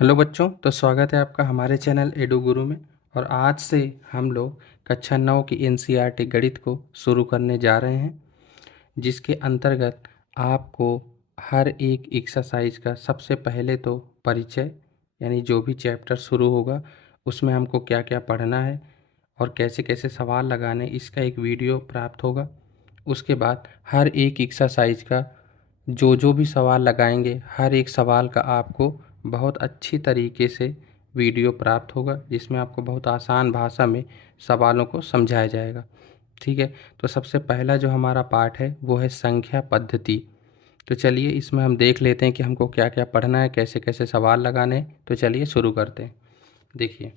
Hello बच्चों, तो स्वागत है आपका हमारे चैनल एडू गुरु में। और आज से हम लोग कक्षा 9 की एनसीईआरटी गणित को शुरू करने जा रहे हैं, जिसके अंतर्गत आपको हर एक एक्सरसाइज का सबसे पहले तो परिचय, यानी जो भी चैप्टर शुरू होगा उसमें हमको क्या क्या पढ़ना है और कैसे कैसे सवाल लगाने, इसका एक वीडियो प्राप्त होगा। उसके बाद हर एक एक्सरसाइज का जो जो भी सवाल लगाएंगे, हर एक सवाल का आपको बहुत अच्छी तरीके से वीडियो प्राप्त होगा, जिसमें आपको बहुत आसान भाषा में सवालों को समझाया जाएगा। ठीक है, तो सबसे पहला जो हमारा पार्ट है वो है संख्या पद्धति। तो चलिए इसमें हम देख लेते हैं कि हमको क्या क्या पढ़ना है, कैसे कैसे सवाल लगाने हैं। तो चलिए शुरू करते हैं। देखिए,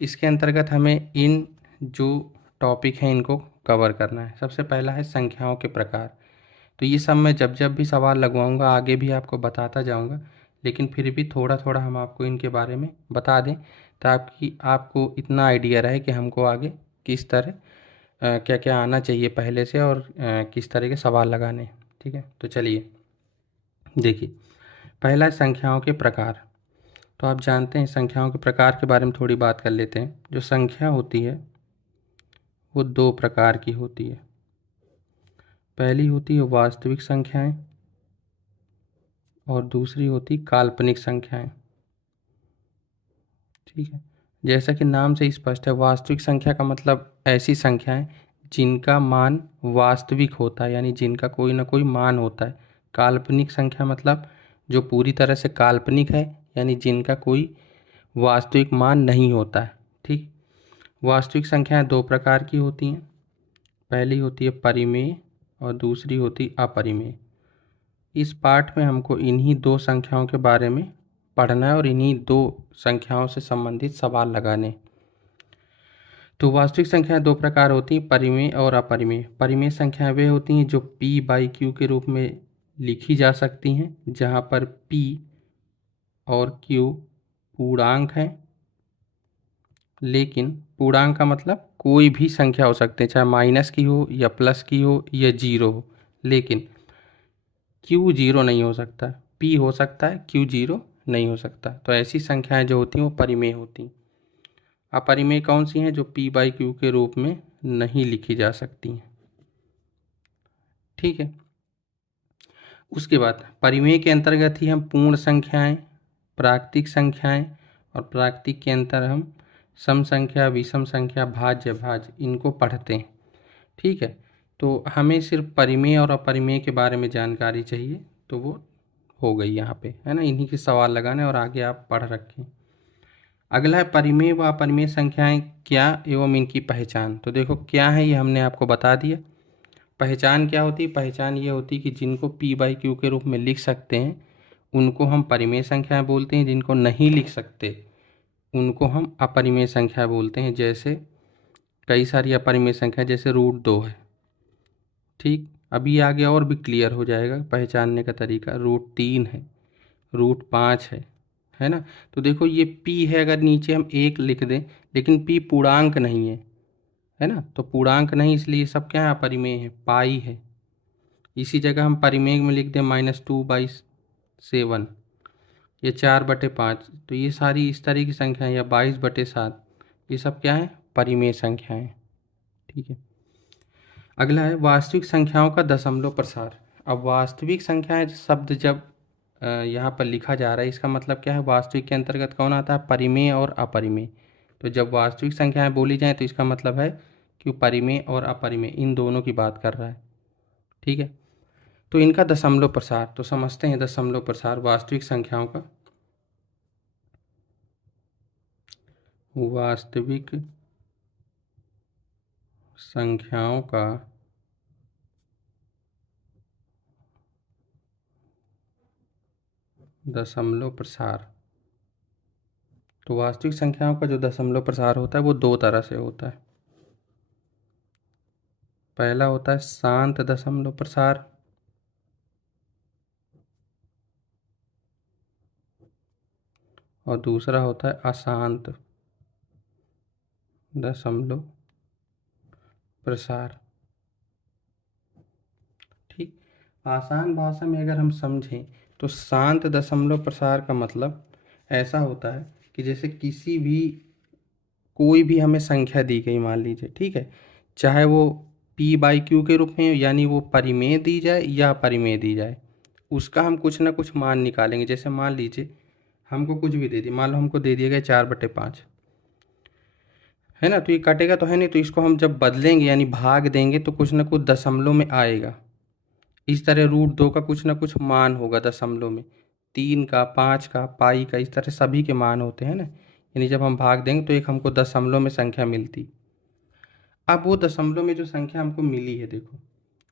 इसके अंतर्गत हमें इन जो टॉपिक हैं इनको कवर करना है। सबसे पहला है संख्याओं के प्रकार। तो ये सब मैं जब जब भी सवाल लगवाऊंगा आगे भी आपको बताता जाऊंगा, लेकिन फिर भी थोड़ा थोड़ा हम आपको इनके बारे में बता दें, ताकि आपको इतना आइडिया रहे कि हमको आगे किस तरह क्या क्या आना चाहिए पहले से और किस तरह के सवाल लगाने हैं। ठीक है, तो चलिए देखिए, पहला है संख्याओं के प्रकार। तो आप जानते हैं संख्याओं के प्रकार के बारे में थोड़ी बात कर लेते हैं। जो संख्या होती है वो दो प्रकार की होती है। पहली होती है वास्तविक संख्याएं और दूसरी होती काल्पनिक संख्याएं। ठीक है, जैसा कि नाम से स्पष्ट है, वास्तविक संख्या का मतलब ऐसी संख्याएं जिनका मान वास्तविक होता है, यानी जिनका कोई ना कोई मान होता है। काल्पनिक संख्या मतलब जो पूरी तरह से काल्पनिक है, यानी जिनका कोई वास्तविक मान नहीं होता है। ठीक, वास्तविक संख्याएं दो प्रकार की होती हैं। पहली होती है परिमेय और दूसरी होती अपरिमेय। इस पाठ में हमको इन्हीं दो संख्याओं के बारे में पढ़ना है और इन्हीं दो संख्याओं से संबंधित सवाल लगाने। तो वास्तविक संख्याएं दो प्रकार होती हैं, परिमेय और अपरिमेय। परिमेय संख्याएं वे होती हैं जो p बाई क्यू के रूप में लिखी जा सकती हैं, जहां पर p और q पूर्णांक हैं। लेकिन पूर्णांक का मतलब कोई भी संख्या हो सकते हैं, चाहे माइनस की हो या प्लस की हो या जीरो हो, लेकिन क्यू जीरो नहीं हो सकता। पी हो सकता है, क्यू जीरो नहीं हो सकता। तो ऐसी संख्याएं जो होती हैं वो परिमेय होती हैं। अपरिमेय कौन सी हैं? जो पी बाई क्यू के रूप में नहीं लिखी जा सकती हैं। ठीक है, उसके बाद परिमेय के अंतर्गत ही हम पूर्ण संख्याएं, प्राकृतिक संख्याएं और प्राकृतिक के अंतर हम सम संख्या, विषम संख्या, भाज्य, भाज्य इनको पढ़ते हैं। ठीक है, तो हमें सिर्फ परिमेय और अपरिमेय के बारे में जानकारी चाहिए, तो वो हो गई यहाँ पे, है ना। इन्हीं के सवाल लगाने और आगे आप पढ़ रखें। अगला है परिमेय व अपरिमेय संख्याएं क्या एवं इनकी पहचान। तो देखो क्या है, ये हमने आपको बता दिया। पहचान क्या होती है? पहचान ये होती है कि जिनको पी बाई क्यू के रूप में लिख सकते हैं उनको हम परिमेय संख्याएं बोलते हैं, जिनको नहीं लिख सकते उनको हम अपरिमेय संख्या बोलते हैं। जैसे कई सारी अपरिमेय संख्या, जैसे रूट 2 है। ठीक, अभी आगे और भी क्लियर हो जाएगा पहचानने का तरीका। रूट 3 है, रूट 5 है ना। तो देखो ये p है, अगर नीचे हम 1 लिख दें, लेकिन p पूर्णांक नहीं है ना। तो पूर्णांक नहीं, इसलिए सब क्या है? अपरिमेय है, पाई है। इसी जगह हम परिमेय में लिख दें -2/7 या 4/5, तो ये सारी इस तरह की संख्याएं, या 22/7, ये सब क्या है? परिमेय संख्याएं। ठीक है, अगला है वास्तविक संख्याओं का दशमलव प्रसार। अब वास्तविक संख्याएं शब्द जब यहाँ पर लिखा जा रहा है, इसका मतलब क्या है? वास्तविक के अंतर्गत कौन आता है? परिमेय और अपरिमेय। तो जब वास्तविक संख्याएं बोली जाएं तो इसका मतलब है कि परिमेय और अपरिमेय इन दोनों की बात कर रहा है। ठीक है, तो इनका दशमलव प्रसार, तो समझते हैं दशमलव प्रसार वास्तविक संख्याओं का। वास्तविक संख्याओं का दशमलव प्रसार। तो वास्तविक संख्याओं का जो दशमलव प्रसार होता है वो दो तरह से होता है। पहला होता है शांत दशमलव प्रसार, और दूसरा होता है अशांत दशमलव प्रसार। ठीक, आसान भाषा में अगर हम समझें तो शांत दशमलव प्रसार का मतलब ऐसा होता है कि जैसे कोई भी हमें संख्या दी गई मान लीजिए, ठीक है, चाहे वो p/q के रूप में यानी वो परिमेय दी जाए या अपरिमेय दी जाए, उसका हम कुछ ना कुछ मान निकालेंगे। जैसे मान लीजिए हमको कुछ भी दे दिया, मान लो हमको दे दिया गया 4/5, है ना, तो ये कटेगा तो है नहीं, तो इसको हम जब बदलेंगे यानी भाग देंगे तो कुछ ना कुछ दशमलव में आएगा। इस तरह √2 का कुछ ना कुछ मान होगा दशमलव में, 3 का, 5 का, पाई का, इस तरह सभी के मान होते हैं ना, यानी जब हम भाग देंगे तो एक हमको दशमलव में संख्या मिलती। अब वो दशमलव में जो संख्या हमको मिली है, देखो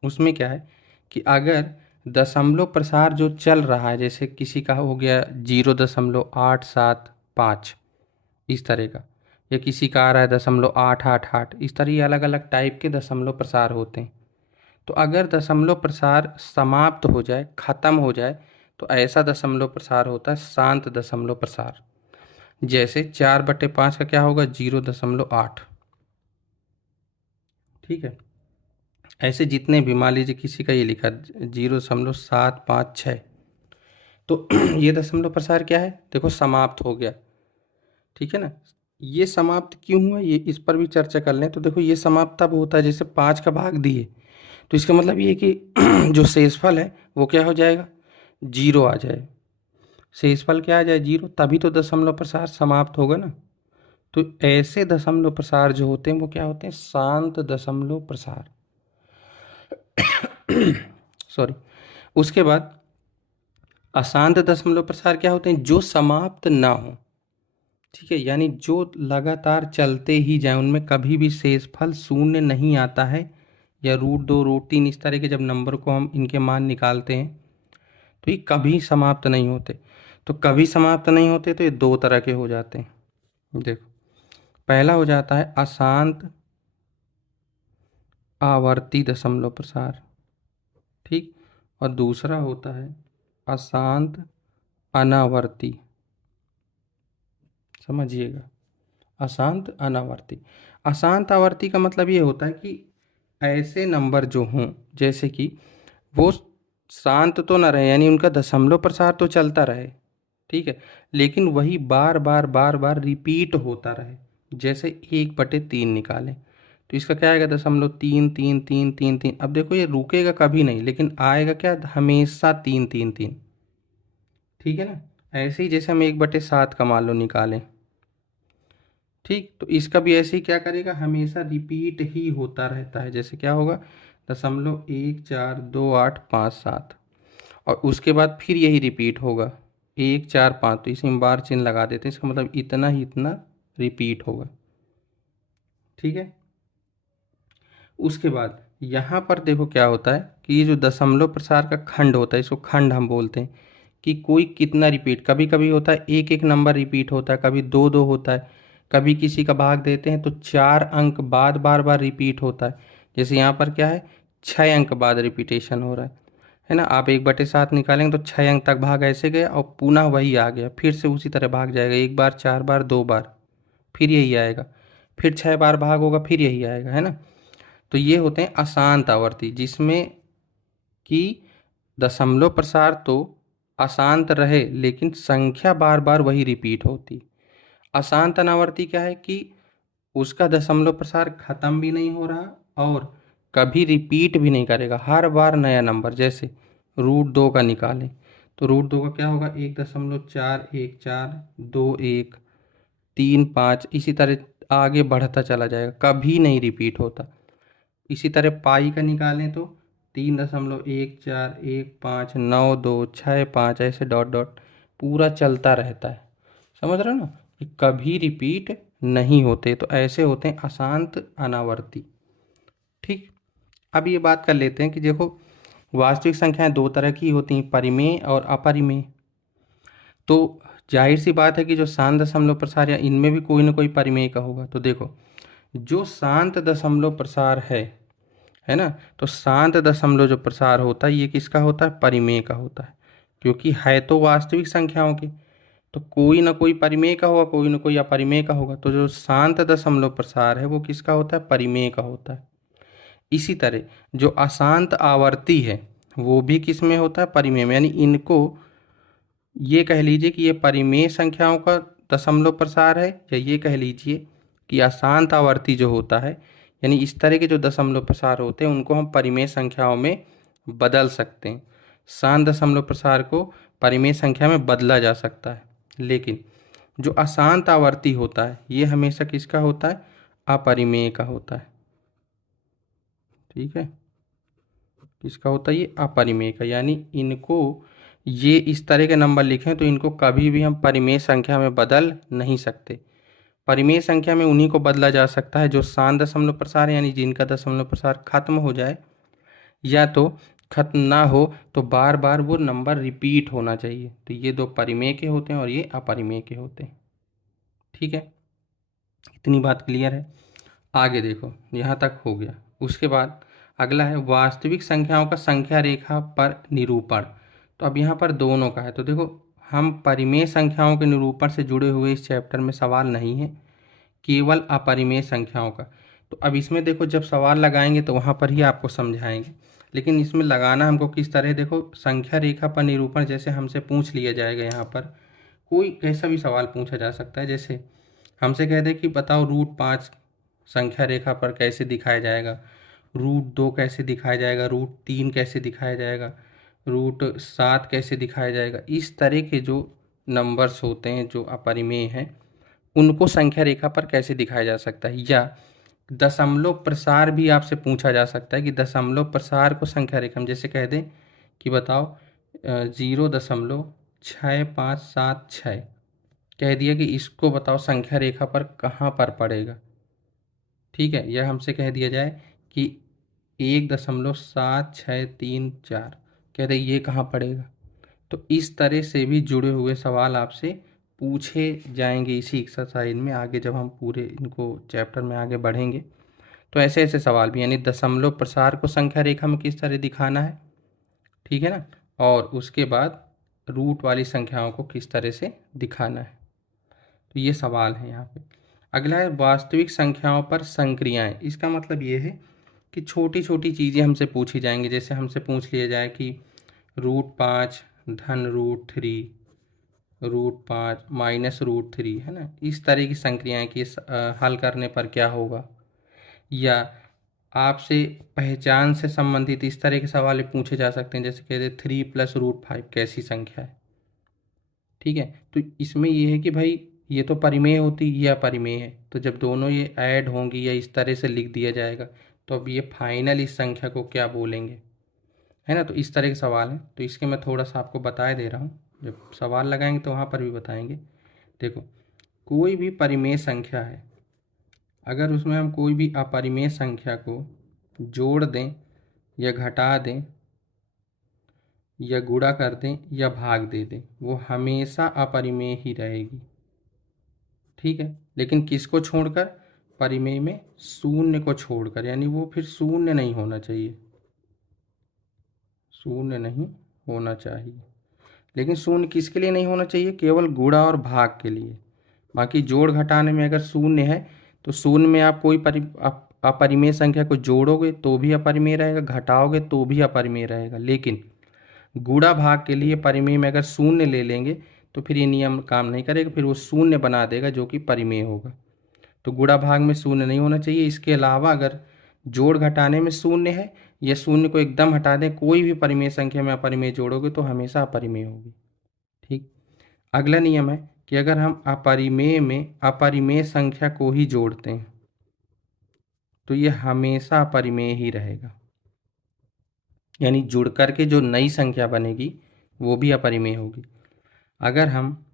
उसमें क्या है कि अगर दशमलव प्रसार जो चल रहा है, जैसे किसी का हो गया 0.875 इस तरह का, या किसी का आ रहा है 0.888, इस तरह ये अलग अलग टाइप के दशमलव प्रसार होते हैं। तो अगर दशमलव प्रसार समाप्त हो जाए, खत्म हो जाए, तो ऐसा दशमलव प्रसार होता है शांत दशमलव प्रसार। जैसे 4/5 का क्या होगा, 0.8, ठीक है। ऐसे जितने भी, मान लीजिए किसी का ये लिखा 0.756, तो ये दशमलव प्रसार क्या है, देखो समाप्त हो गया, ठीक है ना। ये समाप्त क्यों हुआ, ये इस पर भी चर्चा कर लें। तो देखो ये समाप्त तब होता है जैसे 5 का भाग दिए, तो इसका मतलब ये है कि जो शेषफल है वो क्या हो जाएगा, 0 आ जाए। शेषफल क्या आ जाए, 0, तभी तो दशमलव प्रसार समाप्त होगा ना। तो ऐसे दशमलव प्रसार जो होते हैं वो क्या होते हैं, शांत दशमलव प्रसार। सॉरी। उसके बाद अशांत दशमलव प्रसार क्या होते हैं, जो समाप्त ना हो, ठीक है, यानी जो लगातार चलते ही जाए, उनमें कभी भी शेषफल शून्य नहीं आता है, या √2 √3 इस तरह के जब नंबर को हम इनके मान निकालते हैं तो ये कभी समाप्त नहीं होते। तो कभी समाप्त नहीं होते तो ये दो तरह के हो जाते हैं। देखो, पहला हो जाता है अशांत आवर्ती दशमलव प्रसार, ठीक, और दूसरा होता है अशांत अनावर्ती। समझिएगा, अशांत अनावर्ती। अशांत आवर्ती का मतलब ये होता है कि ऐसे नंबर जो हों, जैसे कि वो शांत तो ना रहे, यानी उनका दशमलव प्रसार तो चलता रहे, ठीक है, लेकिन वही बार बार बार बार रिपीट होता रहे। जैसे 1/3 निकालें तो इसका क्या आएगा, 0.33333। अब देखो ये रुकेगा कभी नहीं, लेकिन आएगा क्या, हमेशा 333, ठीक है ना। ऐसे ही जैसे हम 1/7 का मान लो निकालें, ठीक, तो इसका भी ऐसे ही क्या करेगा, हमेशा रिपीट ही होता रहता है। जैसे क्या होगा, 0.142857, और उसके बाद फिर यही रिपीट होगा 145, तो इसमें बार चिन्ह लगा देते हैं, इसका मतलब इतना ही इतना रिपीट होगा, ठीक है। उसके बाद यहाँ पर देखो क्या होता है कि ये जो दशमलव प्रसार का खंड होता है, इसको खंड हम बोलते हैं, कि कोई कितना रिपीट, कभी कभी होता है एक एक नंबर रिपीट होता है, कभी दो दो होता है, कभी किसी का भाग देते हैं तो 4 अंक बाद बार बार रिपीट होता है। जैसे यहाँ पर क्या है, 6 अंक बाद रिपीटेशन हो रहा है ना। आप 1/7 निकालेंगे तो 6 अंक तक भाग ऐसे गया और पुनः वही आ गया, फिर से उसी तरह भाग जाएगा, एक बार, 4 बार, 2 बार, फिर यही आएगा, फिर 6 बार भाग होगा, फिर यही आएगा, है ना। तो ये होते हैं अशांत आवर्ती, जिसमें कि दशमलव प्रसार तो अशांत रहे लेकिन संख्या बार बार वही रिपीट होती। अशांत अनावर्ती क्या है कि उसका दशमलव प्रसार खत्म भी नहीं हो रहा और कभी रिपीट भी नहीं करेगा, हर बार नया नंबर। जैसे √2 का निकालें तो √2 का क्या होगा, 1.4142135, इसी तरह आगे बढ़ता चला जाएगा, कभी नहीं रिपीट होता। इसी तरह पाई का निकालें तो 3.1415925, ऐसे डॉट डॉट पूरा चलता रहता है। समझ रहे हो ना, कि कभी रिपीट नहीं होते, तो ऐसे होते हैं अशांत अनावर्ती, ठीक। अब ये बात कर लेते हैं कि देखो वास्तविक संख्याएं दो तरह की होती हैं, परिमेय और अपरिमेय। तो जाहिर सी बात है कि जो शांत दशमलव प्रसार या इनमें भी कोई ना कोई परिमेय का होगा। तो देखो जो शांत दशमलव प्रसार है ना, तो शांत दशमलव जो प्रसार होता है ये किसका होता है, परिमेय का होता है, क्योंकि है तो वास्तविक संख्याओं के, तो कोई ना कोई परिमेय का होगा, कोई ना कोई अपरिमेय का होगा। तो जो शांत दशमलव प्रसार है वो किसका होता है, परिमेय का होता है। इसी तरह जो अशांत आवर्ती है वो भी किस में होता है, परिमेय में, यानी इनको ये कह लीजिए कि ये परिमेय संख्याओं का दशमलव प्रसार है, या ये कह लीजिए कि अशांत आवर्ती जो होता है, यानी इस तरह के जो दशमलव प्रसार होते हैं उनको हम परिमेय संख्याओं में बदल सकते हैं। शांत दशमलव प्रसार को परिमेय संख्या में बदला जा सकता है, लेकिन जो अशांत आवर्ती होता है ये हमेशा किसका होता है? अपरिमेय का होता है। ठीक है, किसका होता है? ये अपरिमेय का। यानी इनको, ये इस तरह के नंबर लिखें तो इनको कभी भी हम परिमेय संख्या में बदल नहीं सकते। परिमेय संख्या में उन्हीं को बदला जा सकता है जो शांत दशमलव प्रसार, यानी जिनका दशमलव प्रसार खत्म हो जाए, या तो खत्म ना हो तो बार बार वो नंबर रिपीट होना चाहिए। तो ये दो परिमेय के होते हैं और ये अपरिमेय के होते हैं। ठीक है, इतनी बात क्लियर है। आगे देखो, यहाँ तक हो गया। उसके बाद अगला है वास्तविक संख्याओं का संख्या रेखा पर निरूपण। तो अब यहाँ पर दोनों का है। तो देखो, हम परिमेय संख्याओं के निरूपण से जुड़े हुए इस चैप्टर में सवाल नहीं है, केवल अपरिमेय संख्याओं का। तो अब इसमें देखो, जब सवाल लगाएंगे तो वहाँ पर ही आपको समझाएंगे, लेकिन इसमें लगाना हमको किस तरह, देखो संख्या रेखा पर निरूपण जैसे हमसे पूछ लिया जाएगा। यहाँ पर कोई कैसा भी सवाल पूछा जा सकता है। जैसे हमसे कह दे कि बताओ √5 संख्या रेखा पर कैसे दिखाया जाएगा, √2 कैसे दिखाया जाएगा, √3 कैसे दिखाया जाएगा, √7 कैसे दिखाया जाएगा। इस तरह के जो नंबर्स होते हैं जो अपरिमेय हैं, उनको संख्या रेखा पर कैसे दिखाया जा सकता है। या दशमलव प्रसार भी आपसे पूछा जा सकता है कि दशमलव प्रसार को संख्या रेखा में, जैसे कह दें कि बताओ 0.6576 कह दिया कि इसको बताओ संख्या रेखा पर कहाँ पर पड़ेगा। ठीक है, यह हमसे कह दिया जाए कि 1.7634 कह दे ये कहाँ पड़ेगा। तो इस तरह से भी जुड़े हुए सवाल आपसे पूछे जाएंगे इसी एक्सरसाइज में। आगे जब हम पूरे इनको चैप्टर में आगे बढ़ेंगे तो ऐसे ऐसे सवाल भी, यानी दशमलव प्रसार को संख्या रेखा में किस तरह दिखाना है, ठीक है ना, और उसके बाद रूट वाली संख्याओं को किस तरह से दिखाना है। तो ये सवाल है यहाँ पे। अगला है वास्तविक संख्याओं पर संक्रियाएं। इसका मतलब ये है कि छोटी छोटी चीज़ें हमसे पूछी जाएंगी। जैसे हमसे पूछ लिया जाए कि √5 धन √3, √5 माइनस √3, है ना, इस तरह की संक्रियाएं कि हल करने पर क्या होगा। या आपसे पहचान से संबंधित इस तरह के सवाल पूछे जा सकते हैं। जैसे कहते 3 + √5 कैसी संख्या है। ठीक है, तो इसमें ये है कि भाई ये तो परिमेय होती, ये अपरिमेय है, तो जब दोनों ये ऐड होंगी या इस तरह से लिख दिया जाएगा तो अब ये फाइनल इस संख्या को क्या बोलेंगे, है ना। तो इस तरह के सवाल हैं। तो इसके मैं थोड़ा सा आपको बता दे रहा हूँ, जब सवाल लगाएंगे तो वहाँ पर भी बताएंगे। देखो, कोई भी परिमेय संख्या है, अगर उसमें हम कोई भी अपरिमेय संख्या को जोड़ दें या घटा दें या गुणा कर दें या भाग दे दें, वो हमेशा अपरिमेय ही रहेगी। ठीक है, लेकिन किसको छोड़कर? परिमेय में शून्य को छोड़कर, यानी वो फिर शून्य नहीं होना चाहिए, शून्य नहीं होना चाहिए। लेकिन शून्य किसके लिए नहीं होना चाहिए? केवल गुणा और भाग के लिए। बाकी जोड़ घटाने में अगर शून्य है तो शून्य में आप कोई अपरिमेय संख्या को जोड़ोगे तो भी अपरिमेय रहेगा, घटाओगे तो भी अपरिमेय रहेगा। लेकिन गुणा भाग के लिए परिमेय में अगर शून्य ले लेंगे तो फिर ये नियम काम नहीं करेगा, फिर वो शून्य बना देगा जो कि परिमेय होगा। तो गुणा भाग में शून्य नहीं होना चाहिए। इसके अलावा अगर जोड़ घटाने में शून्य है या शून्य को एकदम हटा दें, कोई भी परिमेय संख्या में अपरिमेय जोड़ोगे तो हमेशा अपरिमेय होगी। ठीक, अगला नियम है कि अगर हम अपरिमेय में अपरिमेय संख्या को ही जोड़ते हैं तो ये हमेशा अपरिमेय ही रहेगा, यानी जुड़ करके जो नई संख्या बनेगी वो भी अपरिमेय होगी। अगर हम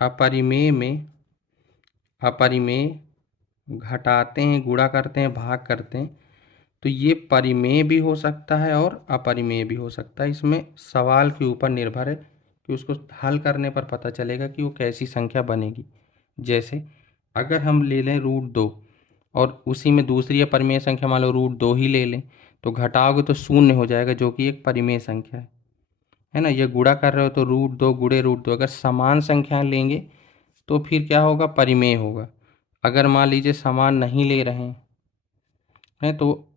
अपरिमेय में अपरिमेय घटाते हैं, गुणा करते हैं, भाग करते हैं तो ये परिमेय भी हो सकता है और अपरिमेय भी हो सकता है। इसमें सवाल के ऊपर निर्भर है कि उसको हल करने पर पता चलेगा कि वो कैसी संख्या बनेगी। जैसे अगर हम ले लें √2 और उसी में दूसरी अपरिमेय संख्या मान लो √2 ही ले लें तो घटाओगे तो शून्य हो जाएगा जो कि एक परिमेय संख्या है ना। ये गुणा कर रहे हो तो √2 गुणे √2, अगर समान संख्याएं लेंगे तो फिर क्या होगा? परिमेय होगा। अगर मान लीजिए समान नहीं ले रहे हैं तो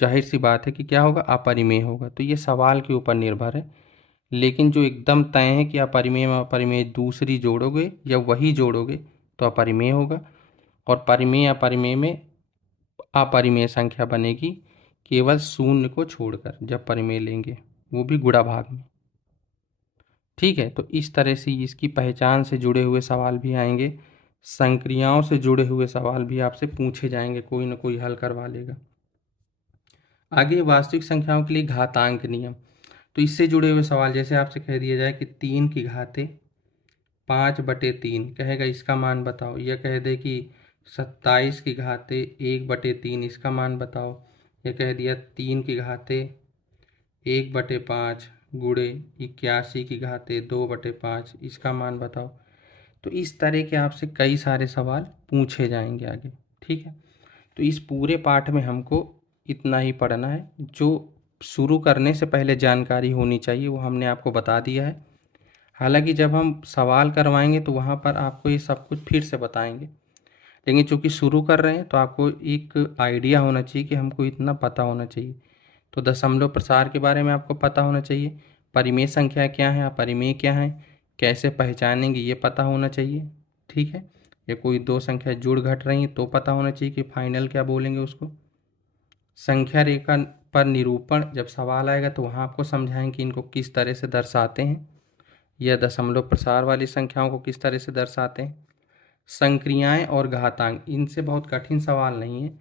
जाहिर सी बात है कि क्या होगा? अपरिमेय होगा। तो ये सवाल के ऊपर निर्भर है, लेकिन जो एकदम तय है कि अपरिमेय में अपरिमेय दूसरी जोड़ोगे या वही जोड़ोगे तो अपरिमेय होगा, और परिमेय अपरिमेय में अपरिमेय संख्या बनेगी केवल शून्य को छोड़कर जब परिमेय लेंगे, वो भी गुणा भाग में। ठीक है, तो इस तरह से इसकी पहचान से जुड़े हुए सवाल भी आएंगे, संक्रियाओं से जुड़े हुए सवाल भी आपसे पूछे जाएंगे, कोई ना कोई हल करवा लेगा। आगे वास्तविक संख्याओं के लिए घातांक नियम, तो इससे जुड़े हुए सवाल जैसे आपसे कह दिया जाए कि 3 की घाते 5/3 कहेगा इसका मान बताओ, या कह दे कि 27 की घाते 1/3 इसका मान बताओ, या कह दिया 3 की घाते 1/5 गुणे 81 की घाते 2/5 इसका मान बताओ। तो इस तरह के आपसे कई सारे सवाल पूछे जाएंगे आगे। ठीक है, तो इस पूरे पाठ में हमको इतना ही पढ़ना है, जो शुरू करने से पहले जानकारी होनी चाहिए वो हमने आपको बता दिया है। हालांकि जब हम सवाल करवाएंगे तो वहाँ पर आपको ये सब कुछ फिर से बताएंगे, लेकिन चूंकि शुरू कर रहे हैं तो आपको एक आइडिया होना चाहिए कि हमको इतना पता होना चाहिए। तो दशमलव प्रसार के बारे में आपको पता होना चाहिए, परिमेय संख्या क्या है, अपरिमेय क्या है, कैसे पहचानेंगे ये पता होना चाहिए। ठीक है, या कोई दो संख्या जुड़ घट रही हैं तो पता होना चाहिए कि फाइनल क्या बोलेंगे उसको। संख्या रेखा पर निरूपण जब सवाल आएगा तो वहाँ आपको समझाएंगे कि इनको किस तरह से दर्शाते हैं, या दशमलव प्रसार वाली संख्याओं को किस तरह से दर्शाते हैं। संक्रियाएं और घातांक, इनसे बहुत कठिन सवाल नहीं है,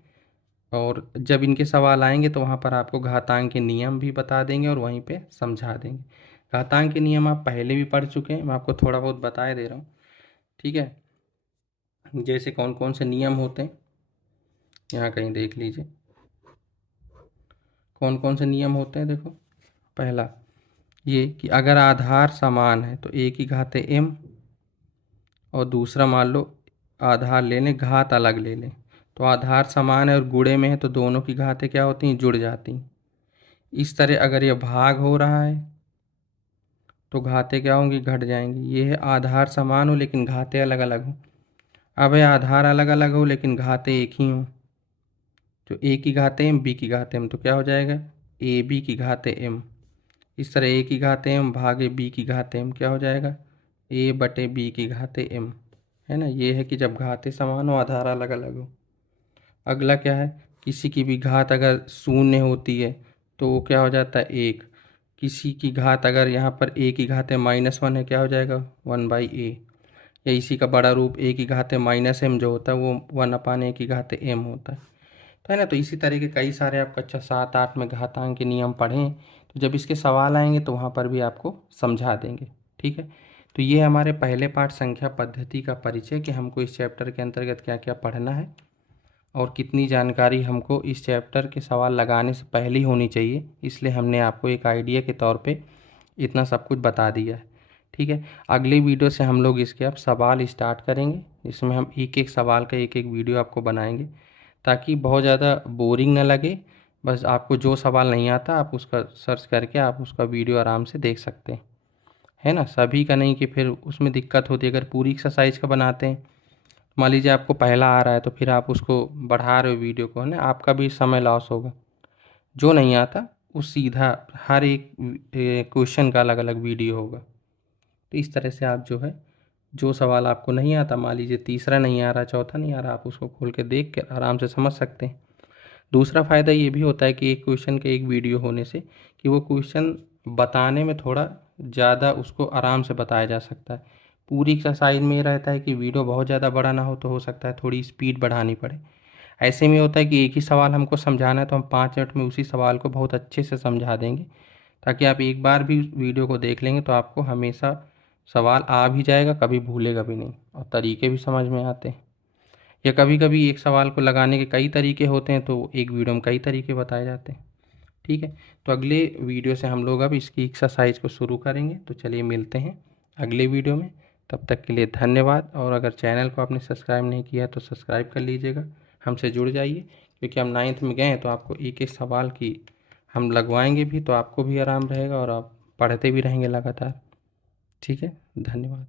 और जब इनके सवाल आएंगे तो वहाँ पर आपको घातांक के नियम भी बता देंगे और वहीं पे समझा देंगे। घातांक के नियम आप पहले भी पढ़ चुके हैं, मैं आपको थोड़ा बहुत बताए दे रहा हूँ। ठीक है, जैसे कौन कौन से नियम होते हैं यहाँ कहीं देख लीजिए, कौन कौन से नियम होते हैं। देखो, पहला ये कि अगर आधार समान है तो एक ही घाते m, और दूसरा मान लो आधार ले लें घात अलग ले लें, तो आधार समान है और गुणे में है तो दोनों की घातें क्या होती हैं, जुड़ जाती हैं। इस तरह अगर ये भाग हो रहा है तो घातें क्या होंगी, घट जाएंगी। ये है आधार समान हो लेकिन घातें अलग अलग हो। अब है आधार अलग अलग हो लेकिन घातें एक ही हो, जो a की घातें m b की घातें m, तो क्या हो जाएगा ए बी की घातें m। इस तरह a की घातें m भागे b की घातें m क्या हो जाएगा a/b की घातें m, है ना। ये है कि जब घातें समान हो आधार अलग अलग हो। अगला क्या है, किसी की भी घात अगर शून्य होती है तो वो क्या हो जाता है 1। किसी की घात अगर यहाँ पर a की घातें -1 है क्या हो जाएगा 1/a, या इसी का बड़ा रूप a की घातें -m जो होता है वो 1/a की घातें m होता है। तो है ना, तो इसी तरह के कई सारे आप कक्षा 7-8 में घातांक के नियम पढ़ें, तो जब इसके सवाल आएंगे तो वहाँ पर भी आपको समझा देंगे। ठीक है, तो ये हमारे पहले पाठ संख्या पद्धति का परिचय कि हमको इस चैप्टर के अंतर्गत क्या क्या पढ़ना है और कितनी जानकारी हमको इस चैप्टर के सवाल लगाने से पहले ही होनी चाहिए, इसलिए हमने आपको एक आइडिया के तौर पे इतना सब कुछ बता दिया है। ठीक है, अगले वीडियो से हम लोग इसके अब सवाल स्टार्ट करेंगे, इसमें हम एक एक सवाल का एक एक वीडियो आपको बनाएंगे ताकि बहुत ज़्यादा बोरिंग ना लगे। बस आपको जो सवाल नहीं आता आप उसका सर्च करके आप उसका वीडियो आराम से देख सकते हैं, है ना। सभी का नहीं कि फिर उसमें दिक्कत होती है, अगर पूरी एक्सरसाइज का बनाते हैं, मान लीजिए आपको पहला आ रहा है तो फिर आप उसको बढ़ा रहे हो वीडियो को, है ना, आपका भी समय लॉस होगा। जो नहीं आता वो सीधा हर एक क्वेश्चन का अलग अलग वीडियो होगा। तो इस तरह से आप जो है, जो सवाल आपको नहीं आता, मान लीजिए तीसरा नहीं आ रहा, चौथा नहीं आ रहा, आप उसको खोल के देख के आराम से समझ सकते हैं। दूसरा फ़ायदा ये भी होता है कि एक क्वेश्चन के एक वीडियो होने से कि वो क्वेश्चन बताने में थोड़ा ज़्यादा उसको आराम से बताया जा सकता है। पूरी एक्सरसाइज में ये रहता है कि वीडियो बहुत ज़्यादा बड़ा ना हो सकता है थोड़ी स्पीड बढ़ानी पड़े। ऐसे में होता है कि एक ही सवाल हमको समझाना है तो हम 5 मिनट में उसी सवाल को बहुत अच्छे से समझा देंगे, ताकि आप एक बार भी वीडियो को देख लेंगे तो आपको हमेशा सवाल आ भी जाएगा, कभी भूलेगा भी नहीं, और तरीके भी समझ में आते हैं। या कभी कभी एक सवाल को लगाने के कई तरीके होते हैं तो एक वीडियो में कई तरीके बताए जाते हैं। ठीक है, तो अगले वीडियो से हम लोग अब इसकी एक्सरसाइज को शुरू करेंगे। तो चलिए मिलते हैं अगले वीडियो में, तब तक के लिए धन्यवाद। और अगर चैनल को आपने सब्सक्राइब नहीं किया तो सब्सक्राइब कर लीजिएगा, हमसे जुड़ जाइए, क्योंकि हम 9th में गए हैं तो आपको एक एक सवाल की हम लगवाएंगे भी, तो आपको भी आराम रहेगा और आप पढ़ते भी रहेंगे लगातार। ठीक है, धन्यवाद।